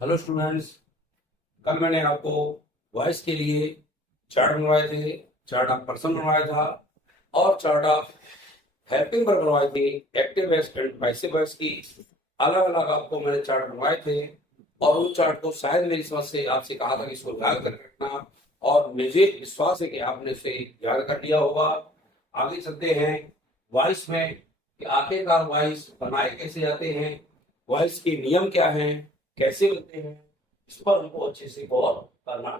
Hello students. कल मैंने आपको वॉइस के लिए चार्ट बनवाए थे। चार्ट ऑफ पर्सन बनवाया था और चार्ट ऑफ हेल्पिंग वर्ब बनवाए थे। Active voice and passive voice की अलग अलग आपको मैंने चार्ट बनवाए थे और उन चार्ट को शायद मेरी समझ से आपसे कहा था कि इसको याद कर रखना, और मुझे विश्वास है कि आपने इसे याद कर लिया होगा। आगे चलते हैं वॉइस में कि आखिरकार वॉइस बनाए कैसे जाते हैं, वॉइस के नियम क्या हैं, कैसे बनते हैं, इस पर हमको अच्छे से गौर करना है।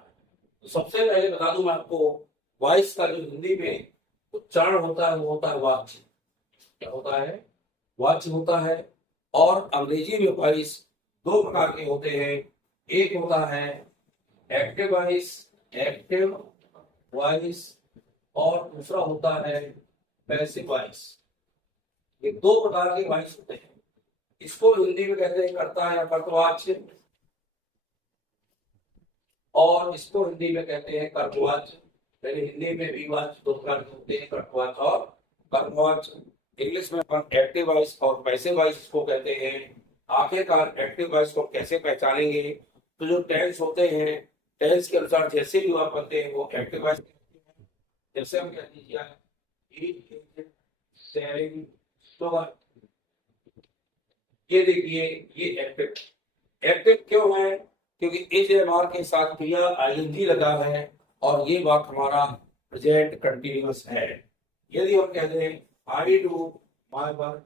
तो सबसे पहले बता दूं मैं आपको, वॉइस का जो हिंदी में उच्चारण होता है वो होता है वाच्य। क्या होता है? वाच्य होता है। और अंग्रेजी में वॉइस दो प्रकार के होते हैं। एक होता है एक्टिव वॉइस, एक्टिव वॉइस, और दूसरा होता है पैसिव वॉइस। ये दो प्रकार के वॉइस होते हैं। इसको हिंदी में कहते हैं कर्ता या कर्तवाच्य, और इसको हिंदी में कहते हैं कर्मवाच्य। यानी हिंदी में भी वाच्य दो प्रकार के होते हैं, कर्मवाच्य और कर्मवाच्य। इंग्लिश में अपन एक्टिव वॉइस और पैसिव वॉइस को कहते हैं। आखिरकार एक्टिव वॉइस को कैसे पहचानेंगे? तो जो टेंस होते हैं, टेंस के अनुसार जैसे भी वर्ब बनते हैं वो एक्टिव वॉइस। जैसे हम कह दीजिए सेविंग स्टोर, ये देखिए ये एक्टिव। एक्टिव क्यों है? क्योंकि इज एम आर के साथ क्रिया आईएनजी लगा है और ये वाक्य हमारा प्रेजेंट कंटिन्यूअस है। यदि हम कहते हैं आई डू माय वर्क,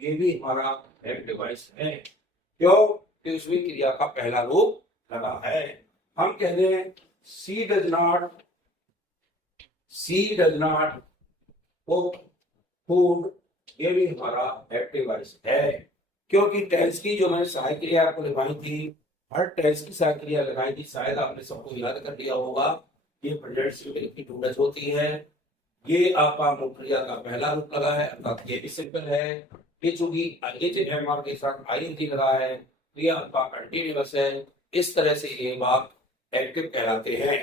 ये भी हमारा एक्टिव वॉइस है। क्यों? कि उसमें क्रिया का पहला रूप लगा है। हम कहते हैं she does not, she does not cook food, ये भी हमारा एक्टिव वॉइस है। क्योंकि टेंस की जो मैंने सहायक क्रिया आपको लगाई थी, हर टेंस की सहायक क्रिया लगाई थी, शायद आपने सबको याद कर लिया होगा। ये प्रेजेंट सिंपल की टू डज होती है। ये आपका मुख्य क्रिया का पहला रूप लगा है, अर्थात ये भी सिंपल है। ये चूंकि एम आर के साथ आईएनजी लगा है तो ये आपका कंटिन्यूअस है। इस तरह से ये वाक्य एक्टिव कहलाते हैं।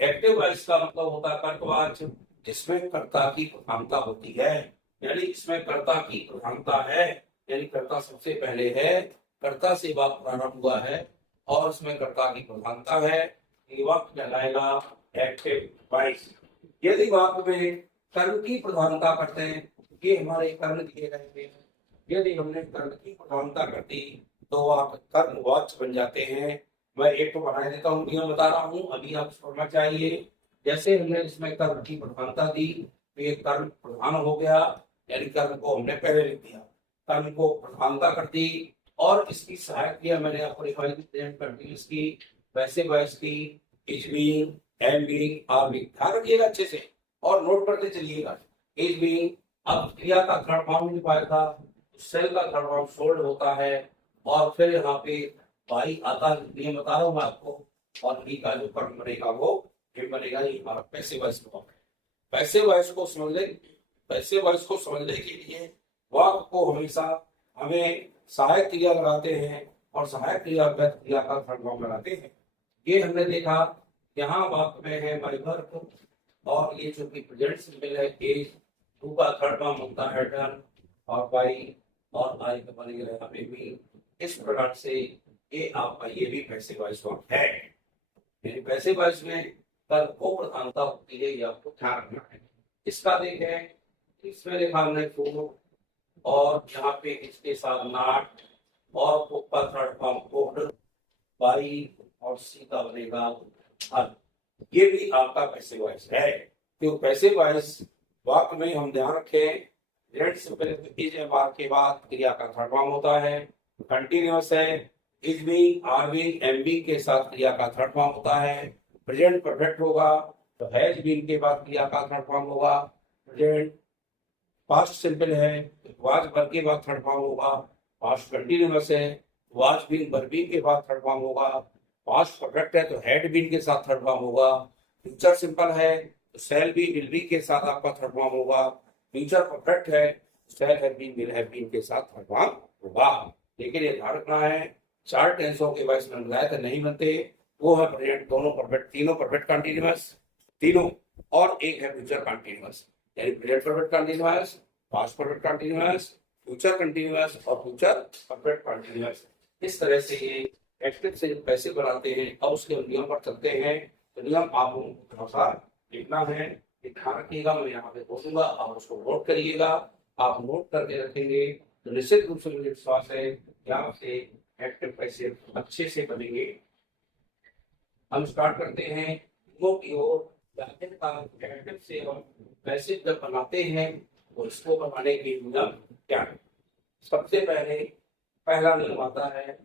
एक्टिव वॉइस का मतलब होता है कर्तवाच्य, जिसमें कर्ता की प्रधानता होती है। यानी इसमें कर्ता की प्रधानता है, यानी कर्ता सबसे पहले है, कर्ता से वाक्य प्रारंभ हुआ है और उसमें कर्ता की प्रधानता है। ये वाक्य कहलाएगा एक्टिव वॉइस। यदि वाक्य में कर्म की प्रधानता करते हैं, ये हमारे कर्म दिए गए हैं, यदि हमने कर्म की प्रधानता कर दी तो वाक्य कर्मवाच्य बन जाते हैं। मैं एक तो बना देता हूँ, नियम बता रहा हूँ, अभी आप समझना चाहिए। जैसे हमने इसमें कर्म की प्रधानता दी तो ये कर्म प्रधान हो गया, यानी कर्म को हमने पहले लिख दिया, कर्म को प्रधानता कर दी। और इसकी सहायक क्रिया मैंने आपको लिखवाई थी प्रेजेंट कंटिन्यूअस की, पैसिव वॉइस की, is being, am being, are being. ध्यान रखिएगा अच्छे से और नोट करते चलिएगा। इज बीइंग, अब क्रिया का थर्ड फॉर्म लिखवाया था, सेल का थर्ड फॉर्म सोल्ड होता है, और फिर यहाँ पे बाई आता है, नियम बता रहा हूँ मैं आपको। और बी का जो कर्म बनेगा वो फिर बनेगा, ये हमारा पैसिव वॉइस फॉर्म है। पैसिव वॉइस को समझने, पैसिव वॉइस को समझने के लिए वाक्य को हमेशा हमें सहायक क्रिया लगाते हैं और सहायक क्रिया व्यर्थ क्रिया का थर्ड फॉर्म लगाते हैं। ये हमने देखा, यहाँ वाक्य में है माय वर्क, और ये जो कि प्रेजेंट सिंपल है एज, टू का थर्ड फॉर्म होता है डन, और बाई और आई का बनेगा यहाँ पे भी। इस प्रकार से ये आपका ये भी पैसिव वॉइस फॉर्म है। यानी पैसिव वॉइस में कर्म को प्रधानता होती है, ये आपको ध्यान रखना है। इसका देखें, इसमें लिखा हमने फूड, और यहाँ पे इसके साथ नाट, और ऊपर थर्ड फॉर्म कोड, बाई, और सी का बनेगा हल। ये भी आपका पैसिव वॉइस है। तो पैसिव वॉइस वाक्य में हम ध्यान रखें, grade simple is am are के बाद क्रिया का थर्ड फॉर्म होता है, कंटिन्यूअस है, is being, are being, am being के साथ क्रिया का थर्ड फॉर्म होता है, प्रेजेंट परफेक्ट होगा तो हैज बीन के बाद क्रिया का थर्ड फॉर्म होगा, प्रेजेंट पास्ट सिंपल है, वाज वर्ब के बाद थर्ड फॉर्म होगा, पास्ट कंटिन्यूअस है, वाज बीन वर्ब के बाद थर्ड फॉर्म होगा, पास्ट परफेक्ट है तो हैड बीन के साथ थर्ड फॉर्म होगा, फ्यूचर सिंपल है तो शैल बी, विल बी के साथ आपका थर्ड फॉर्म होगा, फ्यूचर परफेक्ट है shall have been, will have been के साथ थर्ड फॉर्म होगा। लेकिन ये ध्यान रखना है, चार टेंसों के वॉइस में लगाए तो नहीं बनते। वो है प्रेजेंट, दोनों परफेक्ट, तीनों परफेक्ट कंटिन्यूअस, तीनों, और एक है फ्यूचर कंटिन्यूअस। यानी present perfect continuous, past perfect continuous, future continuous और फ्यूचर परफेक्ट कंटिन्यूअस। इस तरह से ये एक्टिव से पैसे बनाते हैं अब उसके नियम पर चलते हैं। तो नियम आपको थोड़ा सा लिखना है, ध्यान रखिएगा, मैं यहाँ पे बोलूंगा, आप उसको नोट करिएगा। आप नोट करके रखेंगे तो निश्चित रूप से मुझे विश्वास है कि आपसे एक्टिव पैसे अच्छे से बनेंगे। हम स्टार्ट करते हैं की ओर। एक्टिव से हम पैसे जब बनाते हैं तो इसको बनाने के नियम क्या है। सबसे पहला नियम आता है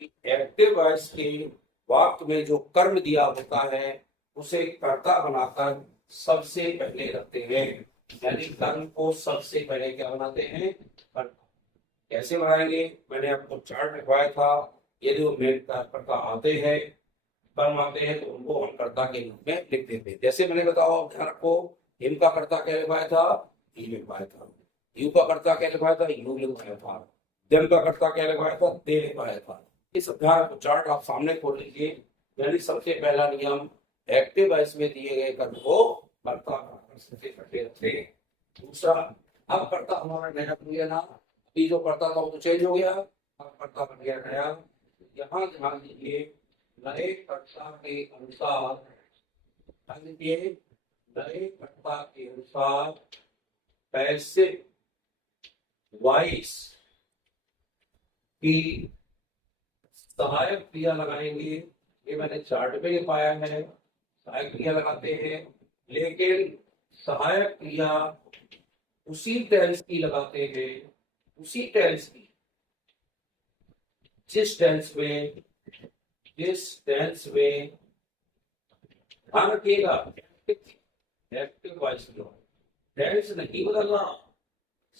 कि एक्टिव वॉइस के वाक्य में जो कर्म दिया होता है उसे कर्ता बनाकर सबसे पहले रखते हैं। यानी कर्म को सबसे पहले क्या बनाते हैं, कर्ता। कैसे बनाएंगे, मैंने आपको चार्ट लिखवाया था। यदि वो मेन कर्ता आते हैं, कर्म आते हैं, तो उनको हम कर्ता के रूप में लिख देते हैं। जैसे मैंने बताया, ध्यान रखो, हिम का कर्ता क्या लिखवाया था, ही लिखवाया था। यू का कर्ता क्या लिखवाया था, यू लिखवाया था। जन का कर्ता क्या लिखवाया था, दे लिखवाया था। इस अध्याय को चार्ट आप सामने खोल लीजिए। यानी सबसे पहला नियम, एक्टिव वॉइस में दिए गए कर्म को कर्ता रखते। दूसरा, अब कर्ता हमारा नया बन गया ना, अभी जो कर्ता था वो तो चेंज हो गया, अब कर्ता बन गया नया। यहाँ ध्यान दीजिए, नए कर्ता के अनुसार, नए कर्ता के अनुसार पैसे वॉइस की सहायक क्रिया लगाएंगे। ये मैंने चार्ट पे पाया है, सहायक क्रिया लगाते हैं, लेकिन सहायक क्रिया उसी टेंस की लगाते हैं, उसी टेंस की जिस टेंस में ध्यान रखिएगा, एक्टिव वॉइस टेंस नहीं बदलना।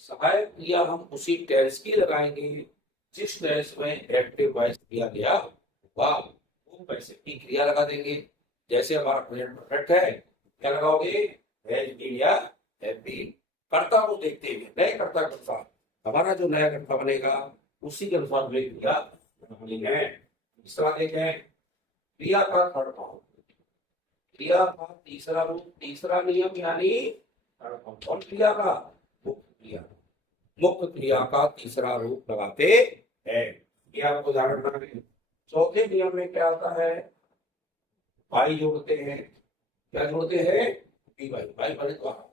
सहायक क्रिया हम उसी टेंस की लगाएंगे जिस टेंस में एक्टिव वॉइस किया गया होगा, वो पैसे की क्रिया लगा देंगे। जैसे हमारा प्रेजेंट परफेक्ट है, क्या लगाओगे, हैज बीन या हैव बीन। कर्ता को देखते हुए नए कर्ता के अनुसार हमारा जो नया कर्ता बनेगा उसी के अनुसार वे क्रिया बनानी है। तीसरा देखें, क्रिया का थर्ड फॉर्म, क्रिया का तीसरा रूप, तीसरा नियम, यानी थर्ड फॉर्म। और क्रिया का मुख्य क्रिया का तीसरा रूप लगाते हैं। ये आपको ध्यान रखना है। चौथे नियम में क्या आता है, भाई जोड़ते हैं। क्या जोड़ते हैं, भाई बने द्वारा।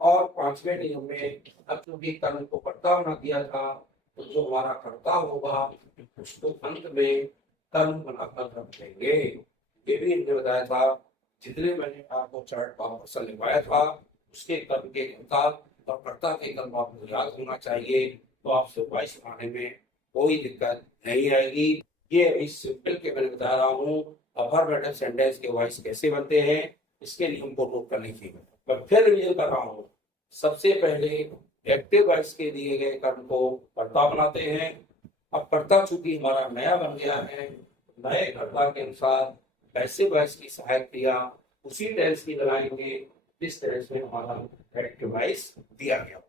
और पांचवें नियम में, अब चूंकि कर्म को कर्ता बना दिया था, तो जो हमारा कर्ता होगा उसको अंत में कर्म बनाकर रख देंगे। ये भी हमने बताया था, जितने मैंने आपको चार्ट पर लिखवाया था उसके कर्म के अनुसार और कर्ता के कर्म आपको याद होना चाहिए, तो आपसे वॉइस बनाने में कोई दिक्कत नहीं आएगी। ये इस सिंपल के मैंने बता रहा हूँ। अब हर बैठक सेंटेंस के वॉइस कैसे बनते हैं इसके नियम को नोट कर लीजिए। मैं फिर रिवीजन कर रहा हूँ। सबसे पहले एक्टिव वॉइस के दिए गए कर्म को कर्ता बनाते हैं। अब कर्ता चूंकि हमारा नया बन गया है, नए कर्ता के अनुसार पैसिव वॉइस की सहायक क्रिया उसी टेंस की लगाएंगे जिस टेंस में हमारा एक्टिव वॉइस दिया गया।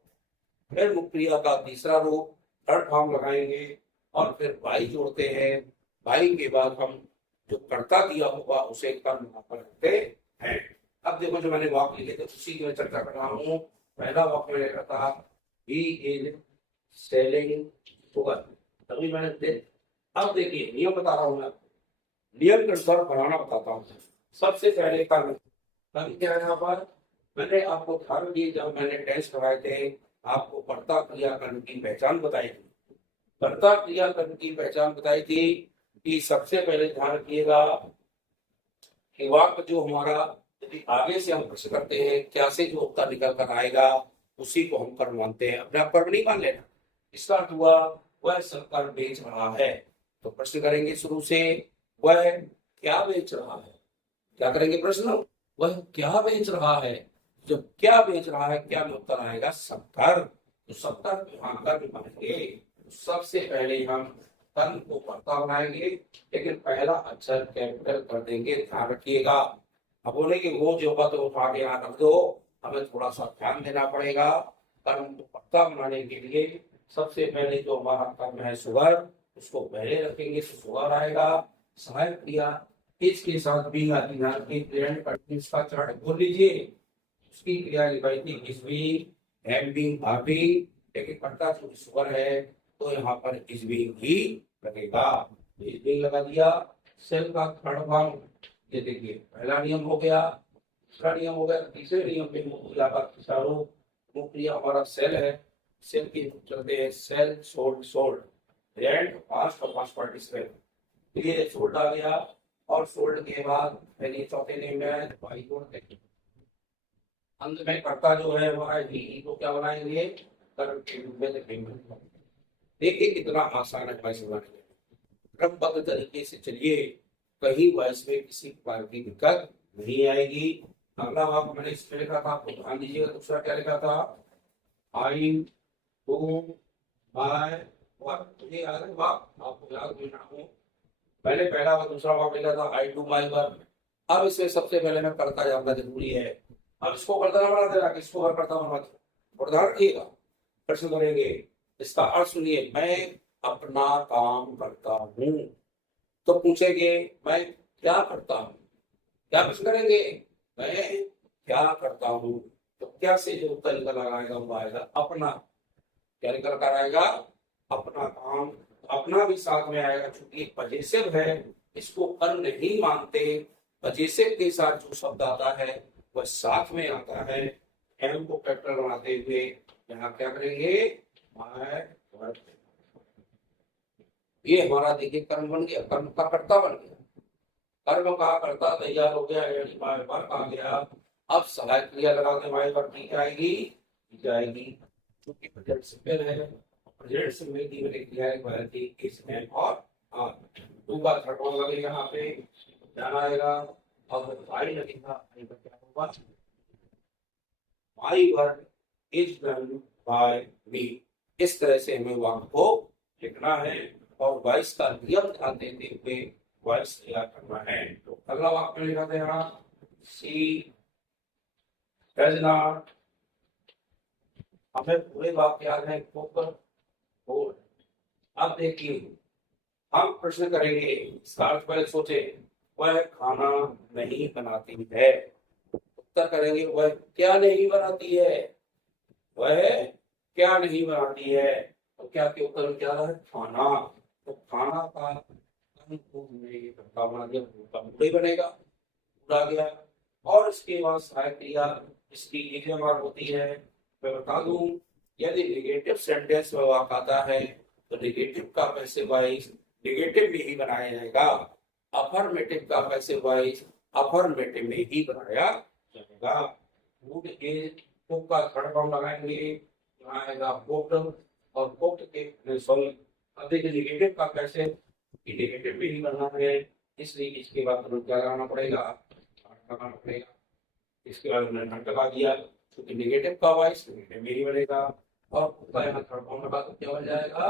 फिर मुख्य क्रिया का तीसरा रूप थर्ड फॉर्म लगाएंगे और फिर भाई जोड़ते हैं। भाई के बाद हम जो कर्ता दिया होगा उसे कर्म करते हैं। अब देखो, जो मैंने वाक्य लिखे थे उसी की मैं चर्चा कर रहा हूँ। पहला वाक्य मैंने लिखा था, ही इज सेलिंग शुगर। तभी मैंने अब देखिए नियम बता रहा हूँ मैं, नियम के अनुसार बनाना बताता हूँ। सबसे पहले कर्म क्या है, यहाँ पर मैंने आपको ध्यान दिए, जब मैंने टेस्ट कराए थे आपको कर्ता क्रिया कर्म की पहचान बताई थी। कर्ता क्रिया कर्म की पहचान बताई थी कि सबसे पहले ध्यान रखिएगा कि वाक्य जो हमारा यदि आगे से हम प्रश्न करते हैं क्या से जो उत्तर निकल कर आएगा उसी को हम कर्म मानते हैं, अपने आप कर्म नहीं मान लेना। इसका अर्थ हुआ वह सरकार बेच रहा है, तो प्रश्न करेंगे शुरू से, वह क्या बेच रहा है। क्या करेंगे प्रश्न, वह क्या बेच रहा है। जब क्या बेच रहा है, क्या में उत्तर आएगा सत्तर, तो सत्तर यहाँ कर्म बनेंगे। सबसे पहले हम कर्म को कर्ता बनाएंगे, लेकिन पहला अक्षर कैपिटल कर देंगे, ध्यान रखिएगा। अब बोले कि वो जो होगा तो उठा के यहाँ रख दो, हमें थोड़ा सा ध्यान देना पड़ेगा। कर्म को कर्ता बनाने के लिए सबसे पहले जो हमारा कर्म है शुगर, उसको पहले रखेंगे तो शुगर आएगा। सहायक क्रिया इसके साथ भी आती है, इसका चार्ट बोल लीजिए। उसकी क्रिया लिखाई थी इस भी, एम भी, लेकिन कर्ता शुगर है तो यहाँ पर इस भी ही लगेगा। ये लगा दिया। सेल का थर्ड फॉर्म, ये देखिए पहला नियम हो गया, दूसरा नियम हो गया, तीसरे नियम पे चारों मुख्य हमारा सेल है। सेल के चलते हैं sell sold sold and past participant. ये सोल्ड आ गया और सोल्ड के बाद पहले चौथे नेम में वाई जोड़ देंगे। अंत में कर्ता जो है हमारा ही को क्या बनाएंगे, कर्म के रूप में लिखेंगे। देखिए कितना आसान है भाई समझने में, क्रमबद्ध तरीके से चलिए, कहीं वॉइस में किसी प्रकार की दिक्कत नहीं आएगी। अगला वाक्य मैंने इसमें लिखा था, आपको ध्यान दीजिएगा। दूसरा क्या लिखा था, आई तुम बाय वर्क। मुझे याद है वाक्य, आपको याद भी ना हो। मैंने पहला व दूसरा वाक्य लिखा था आई डू माय वर्क। अब इसमें सबसे पहले मैं करता जानना जरूरी है। अब इसको करता ना बना देना, किसको वर्क करता बना दे, और ध्यान रखिएगा। प्रश्न करेंगे, इसका अर्थ सुनिए, मैं अपना काम करता हूँ। तो पूछेंगे मैं क्या करता हूँ, क्या प्रश्न करेंगे, मैं क्या करता हूँ। तो क्या से जो उत्तर निकल कर आएगा वो आएगा अपना। क्या निकल कर आएगा, अपना काम। अपना भी साथ में आएगा, चूंकि पजेसिव है, इसको कर नहीं मानते। पजेसिव के साथ जो शब्द आता है वह साथ में आता है। एम को कैपिटल बनाते हुए यहाँ क्या करेंगे, माय वर्क। ये हमारा देखिए कर्म बन गया, कर्म का कर्ता बन गया, कर्म का कर्ता तैयार हो गया, यानी माय वर्क आ गया। अब सहायक क्रिया लगा के माय वर्क की जाएगी, क्योंकि प्रेजेंट सिंपल है। प्रेजेंट सिंपल की मैंने क्रिया इस एम और आर। दो बार थर्ड वन लगे यहाँ पे, ध्यान आएगा। और आई लगेगा, आई पर क्या होगा, my work is done by me. इस तरह से हमें वाक्य को लिखना है और वॉइस का नियम ध्यान देते हुए वॉइस तैयार करना है। तो अगला वाक्य में लिखा था यहाँ, सी डज नॉट। हमें पूरे वाक्य याद है, अब देखिए हम प्रश्न करेंगे, इसका अर्थ पहले सोचे, वह खाना नहीं बनाती है। उत्तर करेंगे वह क्या नहीं बनाती है, वह क्या नहीं बनाती है। तो क्या के उत्तर में क्या रहा है, खाना। तो खाना का बना दिया, पूरा बनेगा, पूरा गया। और इसके बाद सहायक क्रिया, इसकी एक होती है। मैं बता दूं, यदि नेगेटिव सेंटेंस में वाक्य आता है तो नेगेटिव का पैसिव वॉइस नेगेटिव में ही बनाया जाएगा, अफर्मेटिव का पैसिव वॉइस अफर्मेटिव में ही बनाया जाएगा। वुड इज, कुक का थर्ड फॉर्म लगाएंगे, यहाँ आएगा कुक्ड, और कुक्ड के सॉरी अब देखिए नेगेटिव का कैसे, नेगेटिव में ही बनना है, इसलिए इसके बाद हमें क्या लगाना पड़ेगा, लगाना पड़ेगा। इसके बाद हमने नट लगा दिया, क्योंकि नेगेटिव का वॉइस नेगेटिव में ही बनेगा। और उसका यहाँ थर्ड फॉर्म लगा तो क्या बन जाएगा,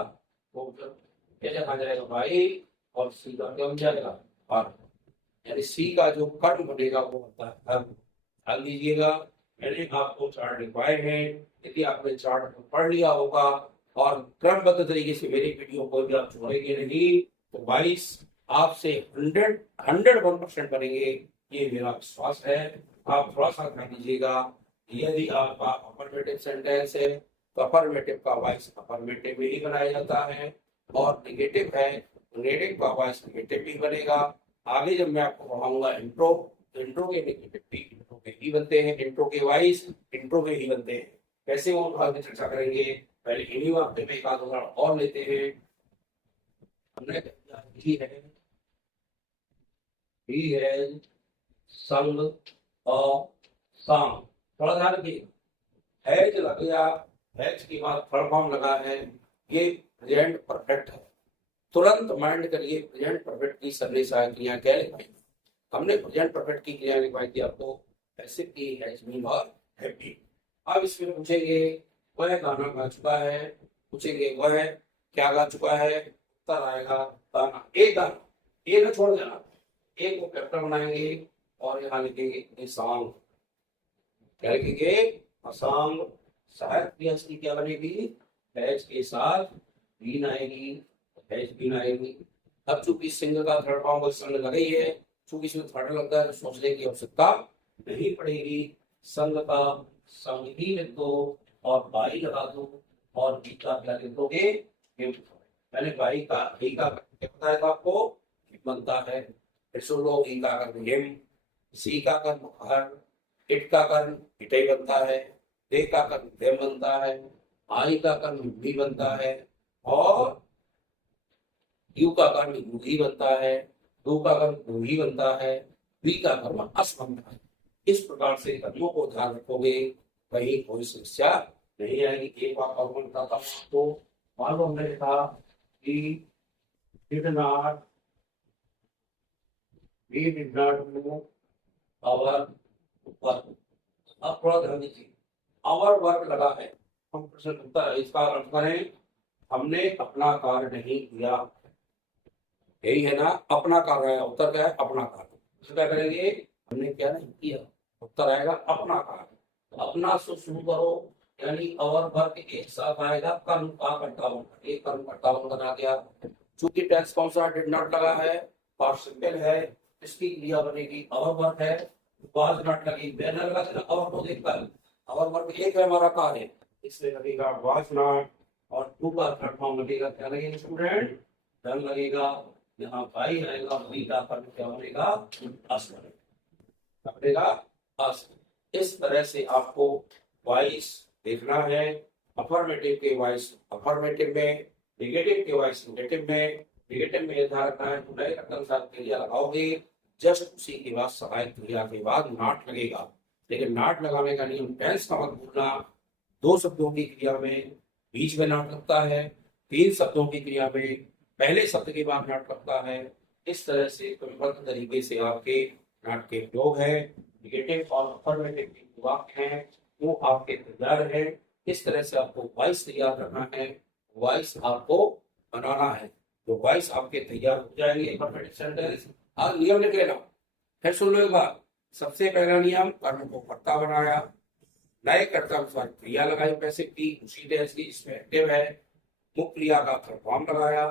वो क्या लिखा जाएगा भाई, और सी का क्या बन जाएगा, और यानी सी का जो कर्म बनेगा वो होता है कर्म। ध्यान दीजिएगा, मैंने आपको चार्ट लिखवाए हैं, यदि आपने चार्ट पढ़ लिया होगा और क्रमबद्ध तरीके से मेरी वीडियो को भी आप छोड़ेंगे नहीं तो 22 आपसे 101% बनेंगे, ये मेरा विश्वास है। आप थोड़ा सा ध्यान दीजिएगा, यदि आपका अफर्मेटिव सेंटेंस है तो अफर्मेटिव का वॉइस अफर्मेटिव में ही बनाया जाता है, और नेगेटिव है नेगेटिव का वॉइस नेगेटिव भी बनेगा। आगे जब मैं आपको पढ़ाऊंगा इंट्रो, इंट्रो के नेगेटिव भी इंट्रो में ही बनते हैं, इंट्रो के वॉइस इंट्रो में ही बनते हैं। कैसे वो भाग में चर्चा करेंगे, पहले इन्हीं वाक्य में एक आध उदाहरण और लेते हैं। हमने ही है संग और सांग, थोड़ा ध्यान रखिए, हैज लग गया, हैज के बाद थर्ड फॉर्म लगा है, ये प्रेजेंट परफेक्ट है। तुरंत माइंड करिए प्रेजेंट परफेक्ट की सरली सहायक क्रिया क्या लिखवाई, हमने प्रेजेंट परफेक्ट की क्रिया लिखवाई थी आपको, ऐसे की हैज बीन और हैप्पी। अब इसमें पूछेंगे वह गाना गा चुका है, पूछेंगे वह क्या गा चुका है, उत्तर आएगा गाना। एक गाना, एक न छोड़ देना, एक को कैप्टन बनाएंगे और यहाँ लिखेंगे ए सॉन्ग। क्या लिखेंगे, अ सॉन्ग। सहायक क्रिया की क्या बनेगी, हैज के साथ बीन आएगी, हैज बीन आएगी। अब चूंकि सिंग का थर्ड फॉर्म संग लगी है, चूंकि इसमें थर्ड लगता है तो सोचने की आवश्यकता नहीं पड़ेगी। संग का संग ही लिख दो और बाई लगा दो, और बी का क्या लिख दोगे, पहले बाई का क्या बताया था आपको, बनता है। फिर सुन लो, ई का कर्म हिम, सी का कर्म हर, इट का कर्म इटे बनता है, दे का कर्म देम बनता है, आई का कर्म भी बनता है, और यू का कर्म यू ही बनता है, दो का कर्म दो ही बनता है, बी का कर्म अस बनता है। इस प्रकार से कर्मों को ध्यान रखोगे, कहीं कोई समस्या नहीं आएगी। एक बात और मैं बताता हूँ आपको। मान लो हमने लिखा कि did not we did not do our work। अब थोड़ा ध्यान दीजिए, आवर वर्क लगा है, हम प्रश्न करता है, इसका अर्थ करें हमने अपना कार्य नहीं किया, यही है ना, अपना कार्य है। उत्तर क्या है, अपना कार्य। तो क्या करेंगे, हमने क्या नहीं किया, उत्तर आएगा अपना कार्य। तो अपना से शुरू करो, यानी अवर वर्क एक साथ आएगा, कर्म का कर्ता बन, एक कर्म कर्ता बना गया। चूंकि टेंस कौन सा डिड नॉट लगा है, पार्टिसिपल है, इसकी क्रिया बनेगी अवर वर्क है। वाज नॉट लगी, बैनर लगा देना अवर को देखकर, अवर वर्क एक है हमारा कार्य, इसलिए लगेगा वाज नॉट। और टू का थर्ड फॉर्म लगेगा, क्या लगेगा स्टूडेंट, डन लगेगा। यहाँ भाई आएगा, बी का कर्म क्या बनेगा, अस बनेगा, अस। इस तरह से आपको वॉइस देखना है। अफर्मेटिव के वॉइस अफर्मेटिव में, नेगेटिव के वॉइस नेगेटिव में। नेगेटिव में ध्यान रखना है, तो नए रकम साथ क्रिया लगाओगे, जस्ट उसी के बाद सहायक क्रिया के बाद नॉट लगेगा। लेकिन नॉट लगाने का नियम, टेंस का मत भूलना। दो शब्दों की क्रिया में बीच में नॉट लगता है, तीन शब्दों की क्रिया में पहले शब्द के बाद नॉट लगता है। इस तरह से क्रमबद्ध तरीके से आपके नॉट के प्रयोग है। नेगेटिव और अफर्मेटिव के वाक्य हैं वो आपके तैयार है। इस तरह से आपको वॉइस तैयार करना है, वॉइस आपको बनाना है। तो वॉइस आपके तैयार हो जाएंगे अफर्मेटिव सेंटेंस। आज नियम लिख लेना, फिर सुन लो एक बार। सबसे पहला नियम, कर्म को कर्ता बनाया, नए कर्ता अनुसार क्रिया लगाई पैसिव की, उसी टेंस की इसमें एक्टिव है, मुख्य क्रिया का फॉर्म लगाया,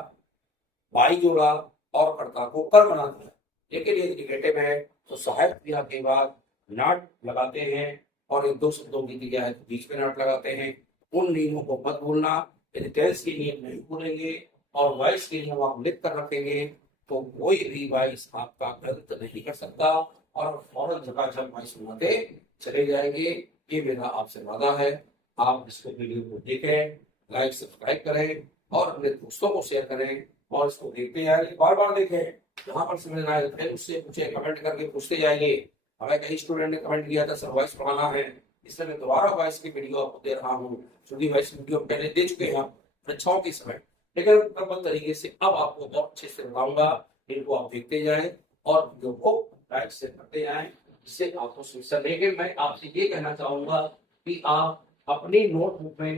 वाई जोड़ा और कर्ता को कर बना दिया। लेकिन ये निगेटिव है तो सहायक क्रिया के बाद नॉट लगाते हैं, और इन दो शब्दों की क्रिया है तो बीच में नॉट लगाते हैं। उन नियमों को मत भूलना। यदि टेंस के नियम नहीं भूलेंगे और वॉइस के नियम आप लिख कर रखेंगे तो कोई भी वॉइस आपका गलत नहीं कर सकता, और फौरन जगह वॉइस बनाते चले जाएंगे। ये मेरा आपसे वादा है। आप इसको वीडियो को देखें, लाइक सब्सक्राइब करें और अपने दोस्तों को शेयर करें, और इसको देखते जाएंगे, बार बार देखें। जहां पर समझ ना आए फिर उससे पूछे, कमेंट करके पूछते जाएंगे। हमें कई स्टूडेंट ने कमेंट किया था, सर वॉइस पढ़ाना है, इसलिए मैं दोबारा वॉइस की वीडियो आपको दे रहा हूँ। क्योंकि वॉइस वीडियो पहले दे चुके हैं परीक्षाओं के समय, लेकिन क्रमबद्ध तरीके से अब आपको बहुत अच्छे से बताऊंगा। इनको आप देखते जाएं और वीडियो को लाइक शेयर करते जाएं, जिससे आपको समस्या। लेकिन मैं आपसे ये कहना चाहूंगा कि आप अपनी नोटबुक में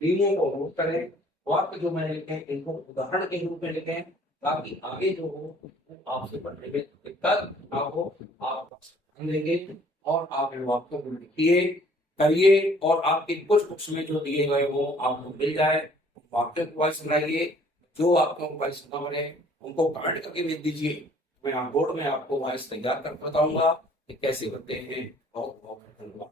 नियमों को नोट करें, वाक्य जो मैंने लिखे इनको उदाहरण के रूप में लिखें, ताकि आगे जो हो वो आपसे पढ़ने में दिक्कत ना हो। आप ध्यान देंगे और आप इन वाक्यों को लिखिए, करिए, और आपके कुछ बुक्स में जो दिए गए वो आपको मिल जाए, वाक्य को वॉइस बनाइए। जो आपको वॉइस न बने उनको कमेंट करके भेज दीजिए, मैं बोर्ड में आपको वॉइस तैयार कर बताऊंगा कि कैसे बनते हैं। बहुत बहुत धन्यवाद।